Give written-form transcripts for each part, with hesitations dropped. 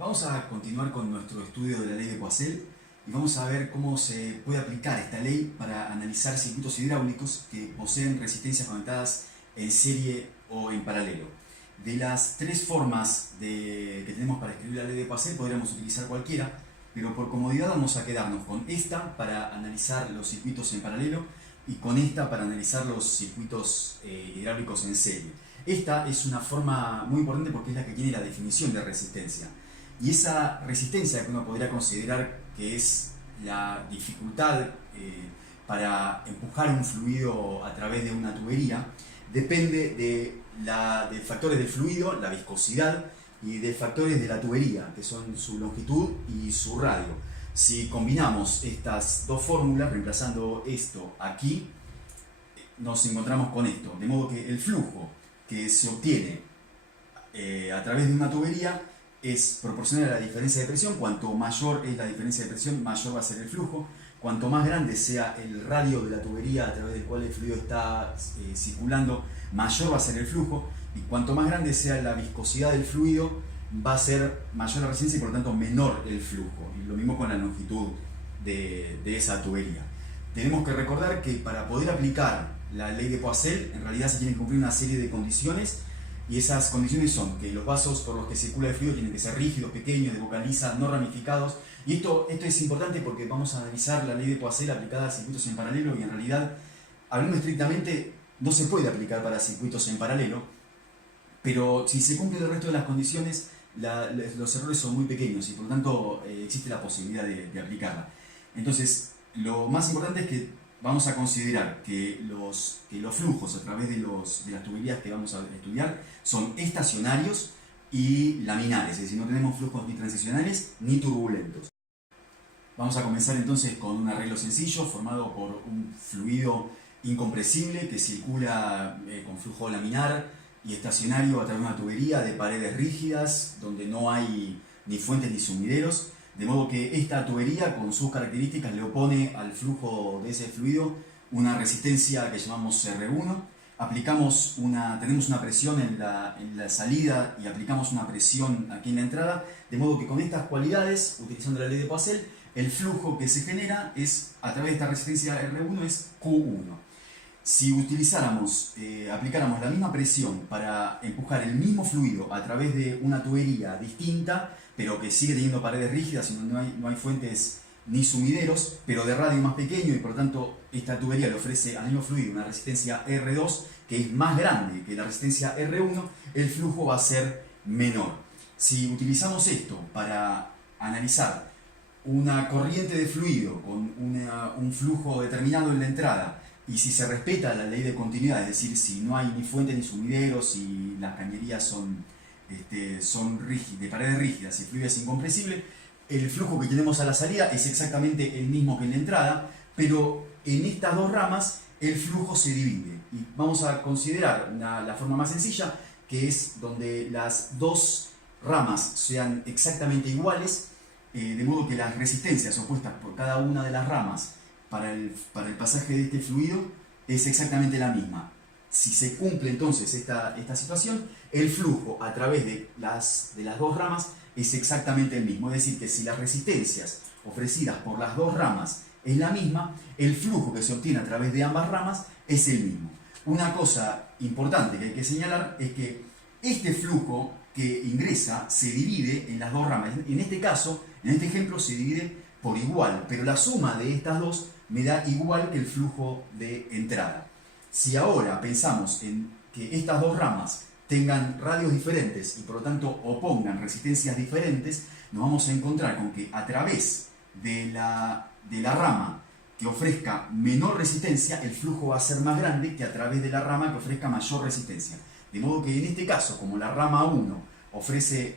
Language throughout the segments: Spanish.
Vamos a continuar con nuestro estudio de la ley de Poiseuille y vamos a ver cómo se puede aplicar esta ley para analizar circuitos hidráulicos que poseen resistencias conectadas en serie o en paralelo. De las tres formas que tenemos para escribir la ley de Poiseuille podríamos utilizar cualquiera, pero por comodidad vamos a quedarnos con esta para analizar los circuitos en paralelo y con esta para analizar los circuitos hidráulicos en serie. Esta es una forma muy importante porque es la que tiene la definición de resistencia. Y esa resistencia que uno podría considerar que es la dificultad para empujar un fluido a través de una tubería, depende de factores del fluido, la viscosidad, y de factores de la tubería, que son su longitud y su radio. Si combinamos estas dos fórmulas, reemplazando esto aquí, nos encontramos con esto. De modo que el flujo que se obtiene a través de una tubería es proporcional a la diferencia de presión. Cuanto mayor es la diferencia de presión, mayor va a ser el flujo. Cuanto más grande sea el radio de la tubería a través del cual el fluido está circulando, mayor va a ser el flujo. Y cuanto más grande sea la viscosidad del fluido, va a ser mayor la resistencia y por lo tanto menor el flujo. Y lo mismo con la longitud de esa tubería. Tenemos que recordar que para poder aplicar la ley de Poiseuille, en realidad se tienen que cumplir una serie de condiciones. Y esas condiciones son que los vasos por los que circula el fluido tienen que ser rígidos, pequeños, de boca lisa, no ramificados. Y esto es importante porque vamos a analizar la ley de Poiseuille aplicada a circuitos en paralelo y en realidad, hablando estrictamente, no se puede aplicar para circuitos en paralelo, pero si se cumplen el resto de las condiciones, los errores son muy pequeños y por lo tanto existe la posibilidad de aplicarla. Entonces, lo más importante es que vamos a considerar que los flujos a través de las tuberías que vamos a estudiar son estacionarios y laminares, es decir, no tenemos flujos ni transicionales ni turbulentos. Vamos a comenzar entonces con un arreglo sencillo formado por un fluido incompresible que circula con flujo laminar y estacionario a través de una tubería de paredes rígidas donde no hay ni fuentes ni sumideros. De modo que esta tubería, con sus características, le opone al flujo de ese fluido una resistencia que llamamos R1. Tenemos una presión en la salida y aplicamos una presión aquí en la entrada. De modo que con estas cualidades, utilizando la ley de Poiseuille, el flujo que se genera a través de esta resistencia R1 es Q1. Si aplicáramos la misma presión para empujar el mismo fluido a través de una tubería distinta, pero que sigue teniendo paredes rígidas y no hay fuentes ni sumideros, pero de radio más pequeño y por lo tanto esta tubería le ofrece al mismo fluido una resistencia R2 que es más grande que la resistencia R1, el flujo va a ser menor. Si utilizamos esto para analizar una corriente de fluido con un flujo determinado en la entrada y si se respeta la ley de continuidad, es decir, si no hay ni fuentes ni sumideros, si las cañerías son de paredes rígidas y el fluido es incompresible, el flujo que tenemos a la salida es exactamente el mismo que en la entrada, pero en estas dos ramas el flujo se divide. Y vamos a considerar la forma más sencilla, que es donde las dos ramas sean exactamente iguales, de modo que las resistencias opuestas por cada una de las ramas para el pasaje de este fluido es exactamente la misma. Si se cumple entonces esta situación, el flujo a través de las dos ramas es exactamente el mismo. Es decir, que si las resistencias ofrecidas por las dos ramas es la misma, el flujo que se obtiene a través de ambas ramas es el mismo. Una cosa importante que hay que señalar es que este flujo que ingresa se divide en las dos ramas. En este caso, en este ejemplo, se divide por igual, pero la suma de estas dos me da igual que el flujo de entrada. Si ahora pensamos en que estas dos ramas tengan radios diferentes y por lo tanto opongan resistencias diferentes, nos vamos a encontrar con que a través de la rama que ofrezca menor resistencia, el flujo va a ser más grande que a través de la rama que ofrezca mayor resistencia. De modo que en este caso, como la rama 1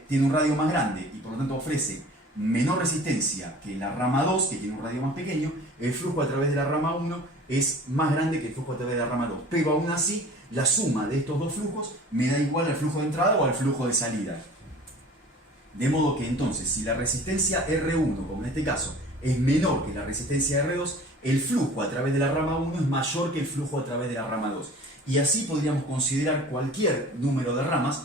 tiene un radio más grande y por lo tanto ofrece menor resistencia que la rama 2, que tiene un radio más pequeño, el flujo a través de la rama 1 es más grande que el flujo a través de la rama 2. Pero aún así, la suma de estos dos flujos me da igual al flujo de entrada o al flujo de salida. De modo que entonces, si la resistencia R1, como en este caso, es menor que la resistencia R2, el flujo a través de la rama 1 es mayor que el flujo a través de la rama 2. Y así podríamos considerar cualquier número de ramas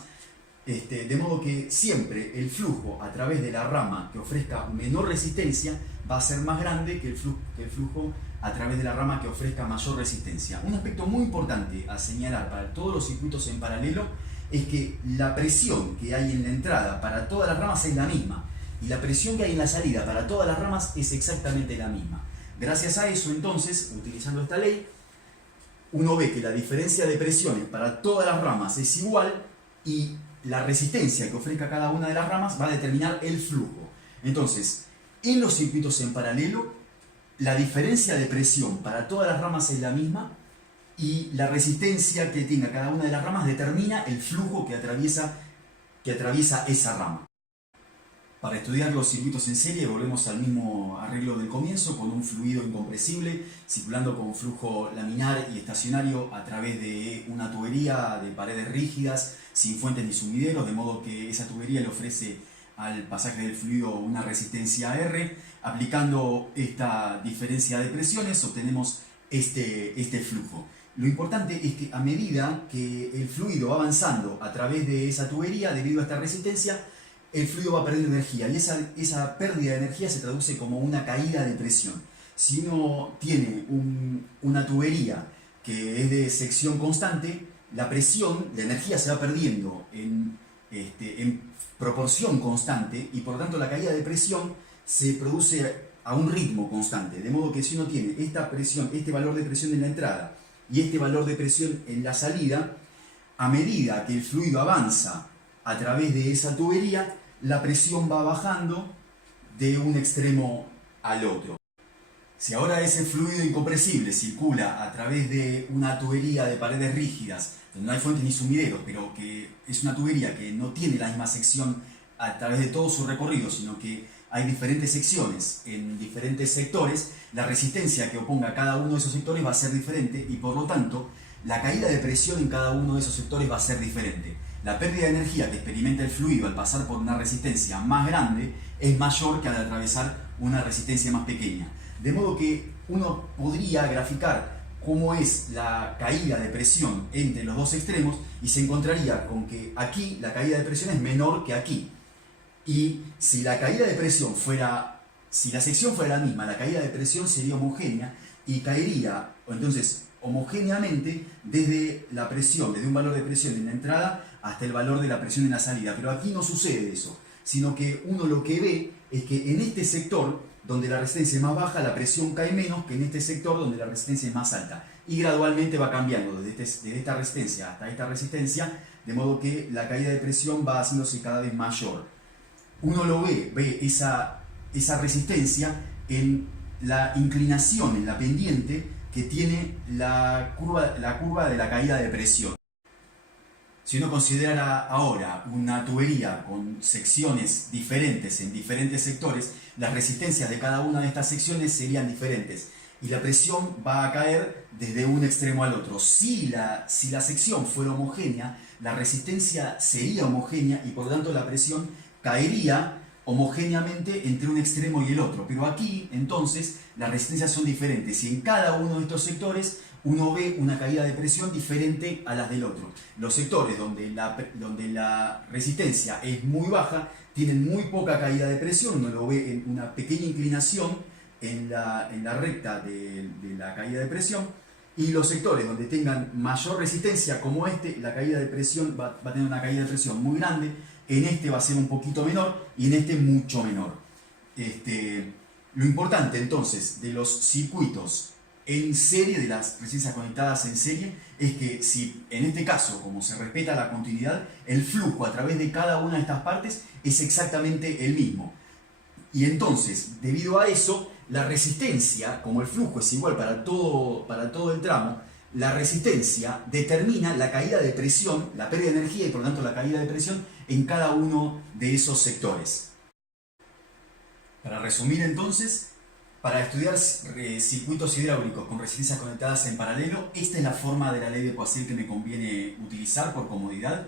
De modo que siempre el flujo a través de la rama que ofrezca menor resistencia va a ser más grande que el flujo a través de la rama que ofrezca mayor resistencia. Un aspecto muy importante a señalar para todos los circuitos en paralelo es que la presión que hay en la entrada para todas las ramas es la misma y la presión que hay en la salida para todas las ramas es exactamente la misma. Gracias a eso, entonces, utilizando esta ley, uno ve que la diferencia de presiones para todas las ramas es igual y la resistencia que ofrezca cada una de las ramas va a determinar el flujo. Entonces, en los circuitos en paralelo, la diferencia de presión para todas las ramas es la misma y la resistencia que tenga cada una de las ramas determina el flujo que atraviesa esa rama. Para estudiar los circuitos en serie volvemos al mismo arreglo del comienzo, con un fluido incompresible circulando con flujo laminar y estacionario a través de una tubería de paredes rígidas sin fuentes ni sumideros, de modo que esa tubería le ofrece al pasaje del fluido una resistencia R. Aplicando esta diferencia de presiones obtenemos este flujo. Lo importante es que a medida que el fluido va avanzando a través de esa tubería, debido a esta resistencia, el fluido va perdiendo energía y esa pérdida de energía se traduce como una caída de presión. Si uno tiene una tubería que es de sección constante, la presión, la energía se va perdiendo en proporción constante y por lo tanto la caída de presión se produce a un ritmo constante. De modo que si uno tiene esta presión, este valor de presión en la entrada y este valor de presión en la salida, a medida que el fluido avanza a través de esa tubería, la presión va bajando de un extremo al otro. Si ahora ese fluido incompresible circula a través de una tubería de paredes rígidas, donde no hay fuentes ni sumideros, pero que es una tubería que no tiene la misma sección a través de todo su recorrido, sino que hay diferentes secciones en diferentes sectores, la resistencia que oponga a cada uno de esos sectores va a ser diferente y por lo tanto la caída de presión en cada uno de esos sectores va a ser diferente. La pérdida de energía que experimenta el fluido al pasar por una resistencia más grande es mayor que al atravesar una resistencia más pequeña. De modo que uno podría graficar cómo es la caída de presión entre los dos extremos y se encontraría con que aquí la caída de presión es menor que aquí. Y si la caída de presión si la sección fuera la misma, la caída de presión sería homogénea y caería, entonces, homogéneamente desde un valor de presión en la entrada hasta el valor de la presión en la salida. Pero aquí no sucede eso, sino que uno lo que ve es que en este sector, donde la resistencia es más baja, la presión cae menos que en este sector donde la resistencia es más alta. Y gradualmente va cambiando desde esta resistencia hasta esta resistencia, de modo que la caída de presión va haciéndose cada vez mayor. Uno lo ve esa resistencia en la inclinación, en la pendiente que tiene la curva de la caída de presión. Si uno considerara ahora una tubería con secciones diferentes en diferentes sectores, las resistencias de cada una de estas secciones serían diferentes y la presión va a caer desde un extremo al otro. Si la sección fuera homogénea, la resistencia sería homogénea y por lo tanto la presión caería homogéneamente entre un extremo y el otro. Pero aquí, entonces, las resistencias son diferentes y en cada uno de estos sectores uno ve una caída de presión diferente a las del otro. Los sectores donde la resistencia es muy baja tienen muy poca caída de presión, uno lo ve en una pequeña inclinación en la recta de la caída de presión, y los sectores donde tengan mayor resistencia como la caída de presión va a tener una caída de presión muy grande, en este va a ser un poquito menor y en este mucho menor. Lo importante entonces de los circuitos en serie, de las resistencias conectadas en serie, es que si en este caso, como se respeta la continuidad, el flujo a través de cada una de estas partes es exactamente el mismo. Y entonces, debido a eso, la resistencia, como el flujo es igual para todo el tramo, la resistencia determina la caída de presión, la pérdida de energía y por lo tanto la caída de presión en cada uno de esos sectores. Para resumir entonces, para estudiar circuitos hidráulicos con resistencias conectadas en paralelo, esta es la forma de la ley de Poiseuille que me conviene utilizar por comodidad.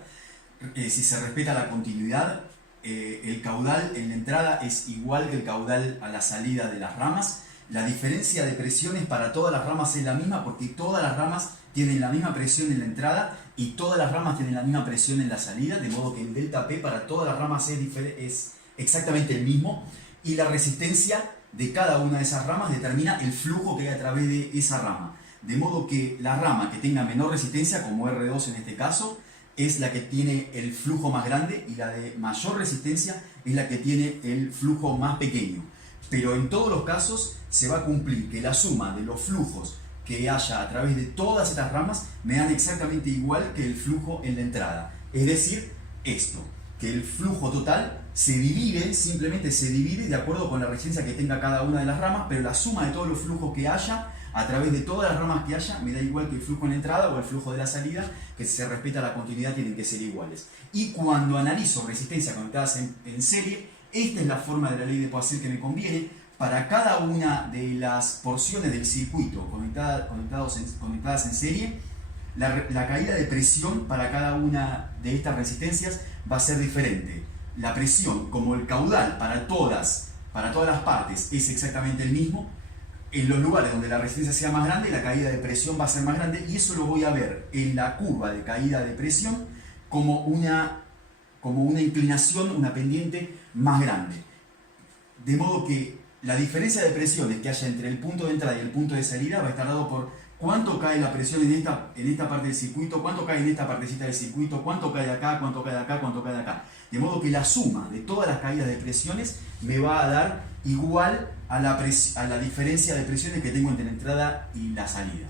Si se respeta la continuidad, el caudal en la entrada es igual que el caudal a la salida de las ramas. La diferencia de presiones para todas las ramas es la misma porque todas las ramas tienen la misma presión en la entrada y todas las ramas tienen la misma presión en la salida, de modo que el delta P para todas las ramas es exactamente el mismo, y la resistencia de cada una de esas ramas determina el flujo que hay a través de esa rama. De modo que la rama que tenga menor resistencia, como R2 en este caso, es la que tiene el flujo más grande, y la de mayor resistencia es la que tiene el flujo más pequeño. Pero en todos los casos se va a cumplir que la suma de los flujos que haya a través de todas estas ramas me dan exactamente igual que el flujo en la entrada. Es decir, esto, que el flujo total se divide, simplemente se divide de acuerdo con la resistencia que tenga cada una de las ramas, pero la suma de todos los flujos que haya a través de todas las ramas que haya me da igual que el flujo en la entrada o el flujo de la salida, que si se respeta la continuidad tienen que ser iguales. Y cuando analizo resistencias conectadas en serie, esta es la forma de la ley de Poiseuille que me conviene. Para cada una de las porciones del circuito conectadas en serie, la caída de presión para cada una de estas resistencias va a ser diferente. La presión, como el caudal para todas las partes es exactamente el mismo, en los lugares donde la resistencia sea más grande, la caída de presión va a ser más grande, y eso lo voy a ver en la curva de caída de presión como una inclinación, una pendiente más grande. De modo que la diferencia de presiones que haya entre el punto de entrada y el punto de salida va a estar dado por cuánto cae la presión en esta parte del circuito, cuánto cae en esta partecita del circuito, cuánto cae acá, cuánto cae acá, cuánto cae acá. De modo que la suma de todas las caídas de presiones me va a dar igual a la diferencia de presiones que tengo entre la entrada y la salida.